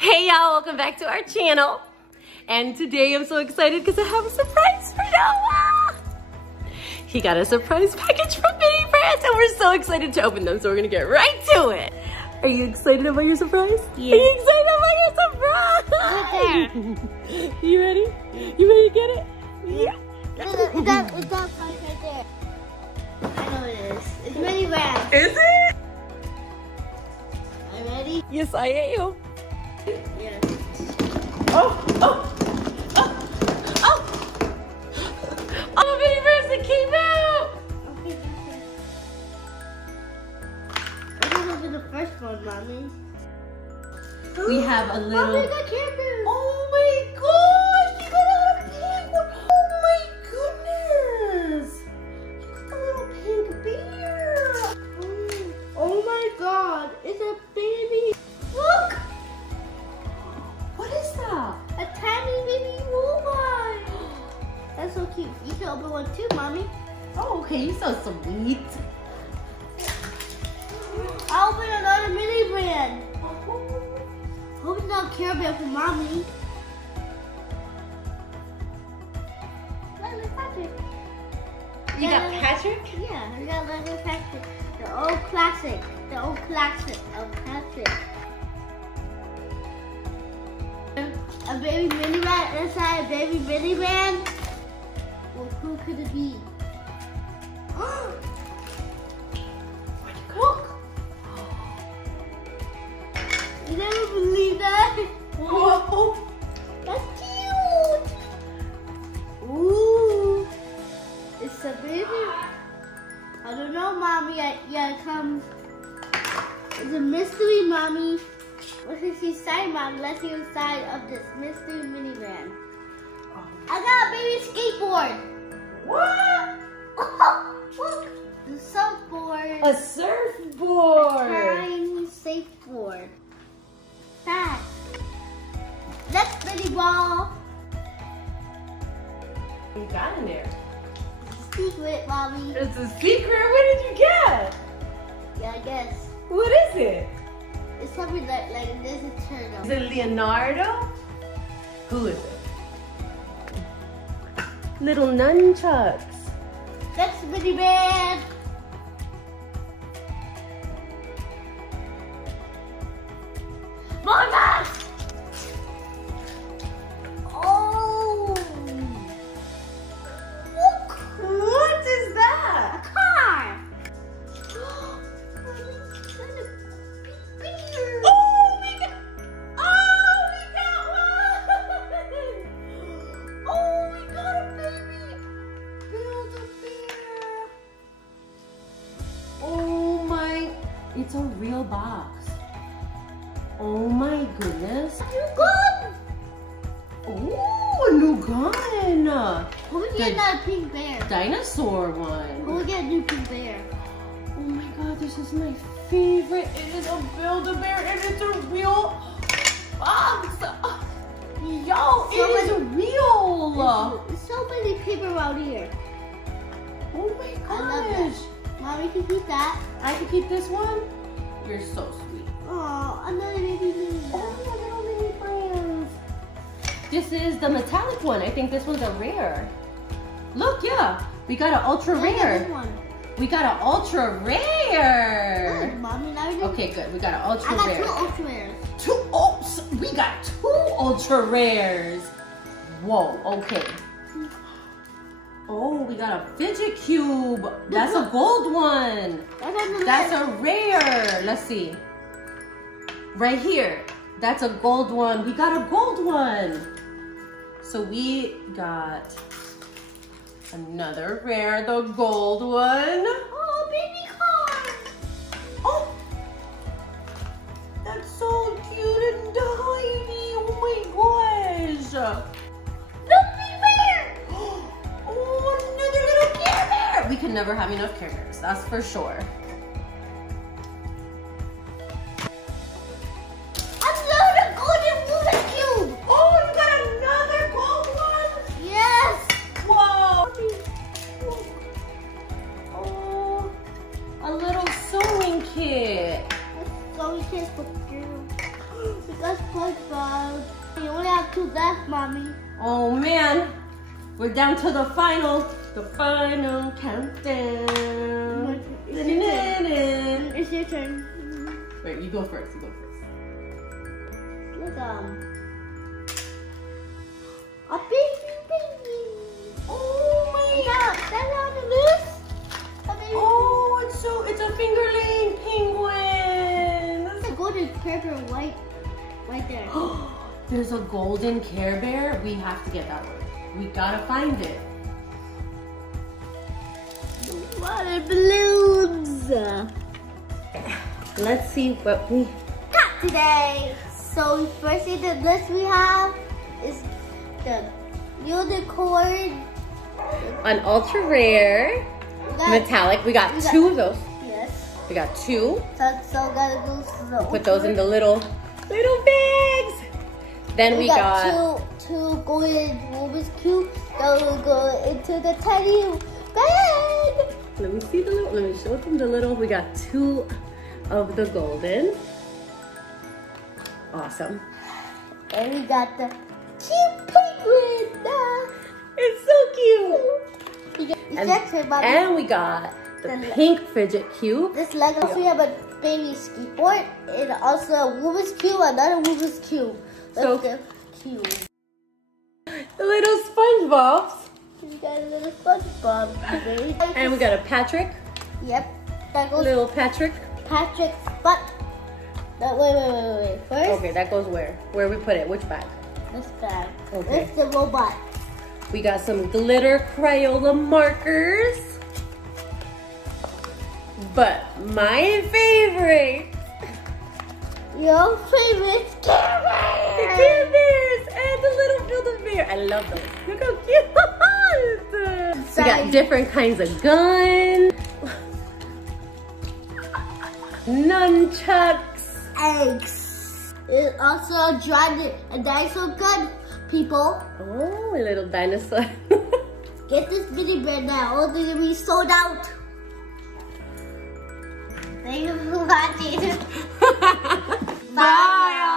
Hey y'all, welcome back to our channel. And today I'm so excited because I have a surprise for Noah. He got a surprise package from Mini Brands and we're so excited to open them, so we're gonna get right to it. Are you excited about your surprise? Yeah. Are you excited about your surprise? You ready? You ready to get it? Yeah. It's that punch right there. I know it is. It's Mini Brands. Is it? Are you ready? Yes, I am. Yes. Oh, oh, oh, oh. Oh, Mini Brands, it came out. Okay, let's open the first one, Mommy. We have a little... Mommy got Carebear. Oh my gosh, you got a pink one. Oh my goodness. You got a little pink bear. Oh my God, it's a baby. Look, What is that? a tiny baby robot. That's so cute. You can open one too, Mommy. Oh, okay, you're so sweet. I'll open another Mini Brand. Hope it's not Carebear for Mommy. Let Patrick. You got Patrick? Yeah, we got Lego Patrick. The old classic. The old classic of Patrick. A baby mini man inside a baby mini man. Well, who could it be? Look! You never believe that? Whoa. That's cute! Ooh! It's a baby. I don't know, Mommy. Yeah, it comes. It's a mystery, Mommy. What's inside, Mom? Let's see inside of this mystery minivan. I got a baby skateboard. What? Look, the surfboard. A surfboard. Tiny skateboard. That. Next mini ball. What you got in there? Secret, Mommy. It's a secret. What did you get? Yeah, I guess. What is it? It's something like this is turtle. Is it Leonardo? Who is it? Little nunchucks. Next mini man. More nuts! Oh! Look! What is that? A car! Oh, we got one! Oh, we got a baby Build-A-Bear. Oh my, it's a real box. Oh my goodness. Gun! Oh, a new gun. Who would get another pink bear? Dinosaur Who one. would get a new pink bear? Oh my god, this is my favorite. It is a Build-A-Bear and it's a real box. Yo, it is real. There's so many people around here. Oh my I love that. gosh. Mommy can keep that. I can keep this one. You're so sweet. Oh, another baby mini. Oh, little Mini Brands. This is the metallic one. I think this one's a rare. Look, yeah. We got an ultra rare. This one. We got an ultra rare. Good, Mommy. Now you Okay, good. We got an ultra I got rare. two ultra rares. We got two ultra rares. Whoa, okay. Oh, we got a fidget cube. That's a gold one. That's a rare. Let's see. Right here. That's a gold one. We got a gold one. So we got another rare, the gold one. Oh, baby car. Oh, that's so cute and tiny. Oh my gosh. Look, big bear. Oh, another little Care Bear. We can never have enough Care Bears, that's for sure. Another golden Rubik's Cube. Oh, you got another gold one? Yes. Whoa. Oh, a little sewing kit. So we can put through. Because SpongeBob. You only have 2 left, Mommy. Oh man, we're down to the final countdown. It's your turn. Wait, you go first. Look, a baby. Oh my God, that's on the list. Oh, it's a fingerling penguin. That's a golden Carebear right there. There's a golden Carebear. We have to get that one. We gotta find it. Water balloons. Let's see what we got today. So first thing the list we have is the unicorn. an ultra rare metallic. We got 2 of those. Yes. We got 2. So gotta go slow. Put those in the little bags. Then we got two golden Rubik's Cube that will go into the tiny bag. Let me see the little. Let me show them the little. We got 2 of the golden. Awesome. And we got the cute penguin. It's so cute. And we got the pink fidget cube. This Lego, we have a baby skateboard and also a Rubik's Cube, another Rubik's Cube. So cute. The little SpongeBobs. We got a little SpongeBob. And we got a Patrick. Yep. That goes Little Patrick's butt. Wait. First. Okay, that goes where? Where we put it? Which bag? This bag. Okay. This is the robot. We got some glitter Crayola markers. But my favorite. Your favorite Carebear. The Carebears and the little Build-A-Bear. I love those. Look how cute. We got different kinds of guns. Nunchucks. Eggs. It's also a dinosaur gun, people. Oh, a little dinosaur. Get this mini bread now, or they're gonna be sold out. Thank you for watching. Bye.